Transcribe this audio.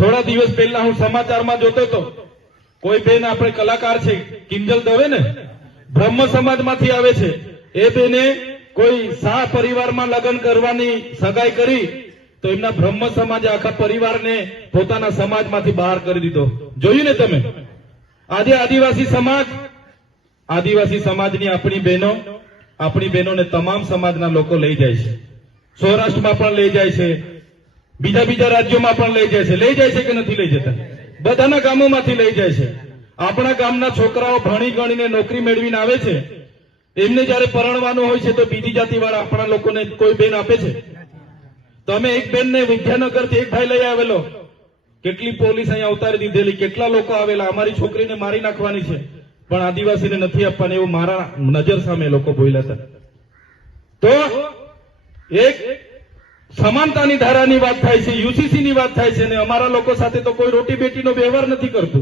થોડા દિવસ પહેલા હું સમાચારમાં જોતો હતો, કોઈ બેન આપણે કલાકાર છે કિંજલ દવે ને, બ્રહ્મ સમાજમાંથી આવે છે, એ બેને કોઈ શાહ પરિવારમાં લગ્ન કરવાની સગાઈ કરી તો એમના બ્રહ્મ સમાજે આખા પરિવારને પોતાના સમાજમાંથી બહાર કરી દીધો. જોયું ને તમે? આજે આદિવાસી સમાજની આપણી બહેનોને તમામ સમાજના લોકો લઈ જાય છે. સૌરાષ્ટ્રમાં પણ લઈ જાય છે, બીજા રાજ્યોમાં પણ લઈ જાય છે કે નથી લઈ જતા? બધાના ગામોમાંથી લઈ જાય છે. આપણા ગામના છોકરાઓ ભણી ગણીને નોકરી મેળવીને આવે છે, એમને જયારે પરણવાનું હોય છે તો બીજી જાતિવાળા આપણા લોકોને કોઈ બેન આપે છે? તો અમે એક બેનને વિદ્યાનગરથી એક ભાઈ લઈ આવેલો, કેટલી પોલીસ અહીંયા ઉતારી દીધેલી, કેટલા લોકો આવેલા, અમારી છોકરીને મારી નાખવાની છે પણ આદિવાસીને નથી આપવાની, એવું મારા નજર સામે લોકો બોલ્યા હતા. તો એક સમાનતાની ધારાની વાત થાય છે, યુસીસી ની વાત થાય છે, અને અમારા લોકો સાથે તો કોઈ રોટી બેટીનો વ્યવહાર નથી કરતું.